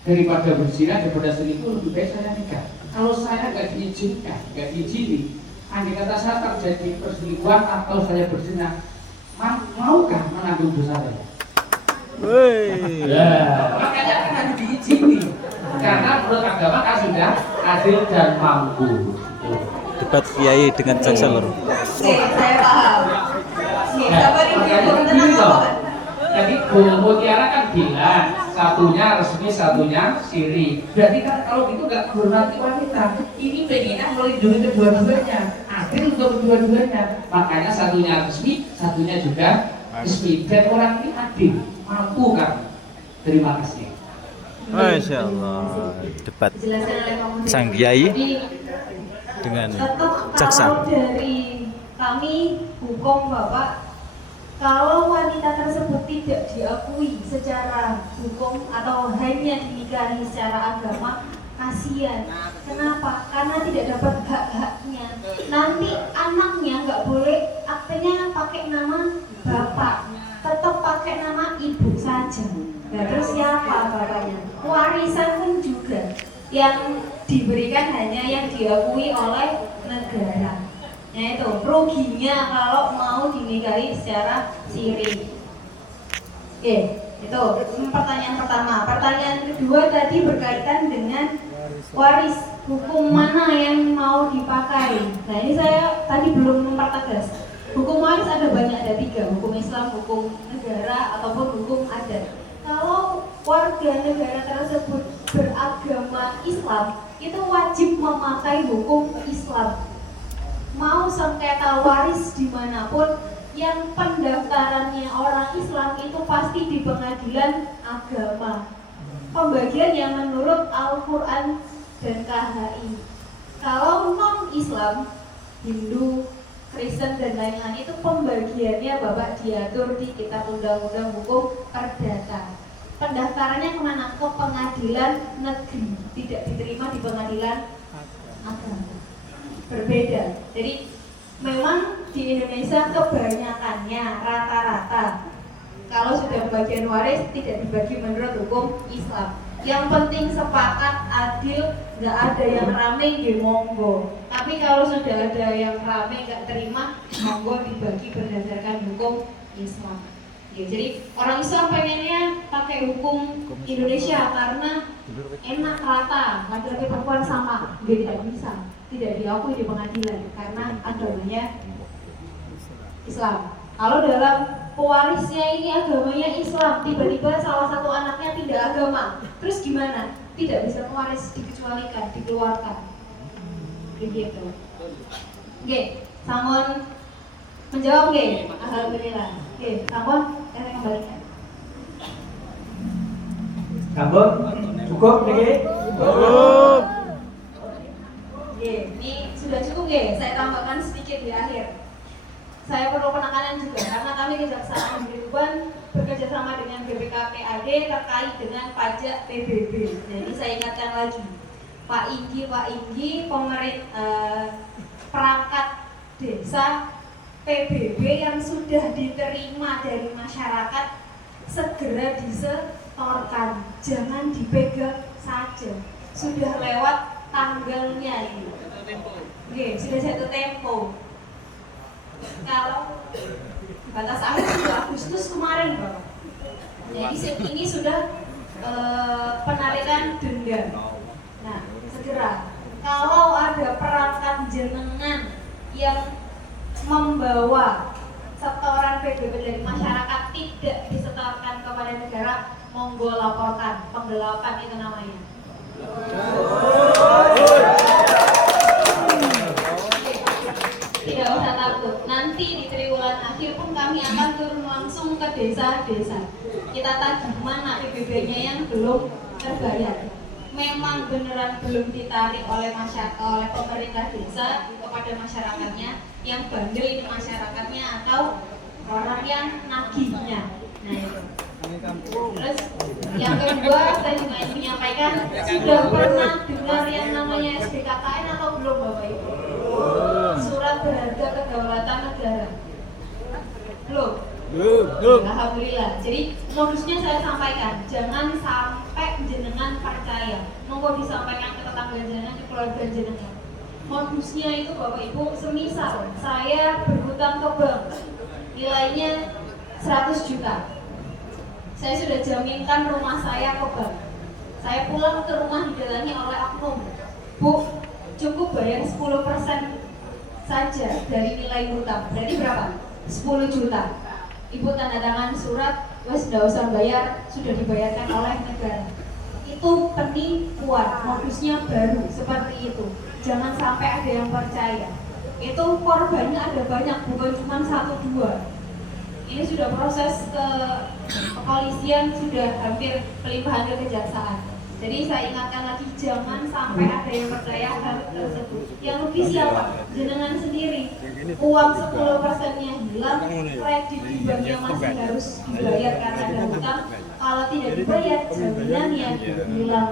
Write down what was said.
daripada berzina, daripada selingkuh, lebih baik saya nikah. Kalau saya nggak diizinkan, nggak diizini, andai kata saya terjadi perselingkuhan atau saya berzina, maukah menanggung dosa saya? Makanya kan harus diizini, karena menurut agama kan sudah adil dan mampu. Debat kiai dengan jaksa lor. Saya paham. Jadi Bu Mutiara kan bilang satunya resmi, satunya siri. Berarti kan kalau gitu nggak menghormati wanita. Ini pengennya melindungi kedua-duanya, adil untuk kedua-duanya. Makanya satunya resmi, satunya juga resmi. Dan orang ini adil, mampu kan? Terima kasih. Masya Allah, debat sang kiai dengan jaksa. Kalau dari kami hukum Bapak, kalau wanita tersebut tidak diakui secara hukum atau hanya dinikahi secara agama, kasihan. Kenapa? Karena tidak dapat hak-haknya. Nanti anaknya nggak boleh aktenya pakai nama bapak, tetap pakai nama ibu saja. Nah, terus siapa bapaknya? Warisan pun juga yang diberikan hanya yang diakui oleh negara. Nah itu ruginya kalau mau dinikahi secara siri. Oke, itu pertanyaan pertama. Pertanyaan kedua tadi berkaitan dengan waris. Hukum mana yang mau dipakai? Nah ini saya tadi belum mempertegas. Hukum waris ada banyak, ada 3. Hukum Islam, hukum negara, ataupun hukum adat. Kalau warga negara tersebut beragama Islam, itu wajib memakai hukum Islam. Mau sengketa waris dimanapun, yang pendaftarannya orang Islam itu pasti di pengadilan agama. Pembagian yang menurut Al-Quran dan KHI. Kalau non-Islam, Hindu, Kristen dan lain-lain itu pembagiannya Bapak diatur di Kitab Undang-Undang Hukum Perdata. Pendaftarannya kemana? Ke pengadilan negeri, tidak diterima di pengadilan agama. Berbeda. Jadi memang di Indonesia kebanyakannya rata-rata kalau sudah bagian waris tidak dibagi menurut hukum Islam. Yang penting sepakat, adil, nggak ada yang rame di monggo. Tapi kalau sudah ada yang rame nggak terima, monggo dibagi berdasarkan hukum Islam. Ya, jadi orang Islam pengennya pakai hukum Indonesia karena enak, rata, laki-laki perempuan sama. Dia tidak bisa, tidak diakui di pengadilan karena agamanya Islam. Kalau dalam pewarisnya ini agamanya Islam, tiba-tiba salah satu anaknya pindah agama, terus gimana? Tidak bisa mewaris, dikecualikan, dikeluarkan. Begitu. Oke, sampun menjawab nggih? Alhamdulillah. Oke, sampun saya kembalikan. Sampun cukup niki? Cukup. Oke, ini sudah cukup nggih? Saya tambahkan sedikit di akhir. Saya perlu penekanan juga karena kami Kejaksaan Negeri Tuban bekerja sama dengan BPKPAD terkait dengan pajak PBB. Jadi saya ingatkan lagi, Pak Inggi, perangkat desa PBB yang sudah diterima dari masyarakat segera disetorkan, jangan dipegang saja. Sudah lewat tanggalnya ini. Oke, sudah jatuh tempo. Kalau batas akhir sudah Agustus kemarin, Bapak. Jadi ini sudah penarikan denda. Nah, segera. Kalau ada perangkat jenengan yang membawa setoran PBB dari masyarakat tidak disetorkan kepada negara, monggo laporkan. Penggelapan itu namanya. Tidak usah takut. Nanti di triwulan akhir pun kami akan turun langsung ke desa-desa. Kita tagih mana PBB-nya yang belum terbayar. Memang beneran belum ditarik oleh pemerintah desa kepada masyarakatnya. Yang bandel ini masyarakatnya atau orang yang nagihnya. Nah itu. Terus yang kedua saya juga ingin menyampaikan, sudah pernah dengar yang namanya SBKKN atau belum Bapak Ibu? Surat berharga kedaulatan negara. Belum? Alhamdulillah. Jadi modusnya saya sampaikan, jangan sampai jenengan percaya. Monggo disampaikan ke tetangga jenengan, ke keluarga jenengan. Modusnya itu Bapak Ibu, semisal saya berhutang ke bank, nilainya 100 juta. Saya sudah jaminkan rumah saya ke bank. Saya pulang ke rumah didatangi oleh oknum. Bu, cukup bayar 10% saja dari nilai hutang. Berarti berapa? 10 juta. Ibu tanda tangan surat, wes nggak usah bayar, sudah dibayarkan oleh negara. Itu penipuan, modusnya baru seperti itu. Jangan sampai ada yang percaya. Itu korbannya ada banyak, bukan cuma 1-2. Ini sudah proses ke kepolisian, sudah hampir pelimpahan ke kejaksaan. Jadi saya ingatkan lagi, jangan sampai ada yang percaya hal tersebut. Yang rugi siapa? Jenengan sendiri. Uang 10%-nya hilang, kredit di banknya masih harus dibayar karena ada hutang. Kalau tidak dibayar, jaminannya hilang.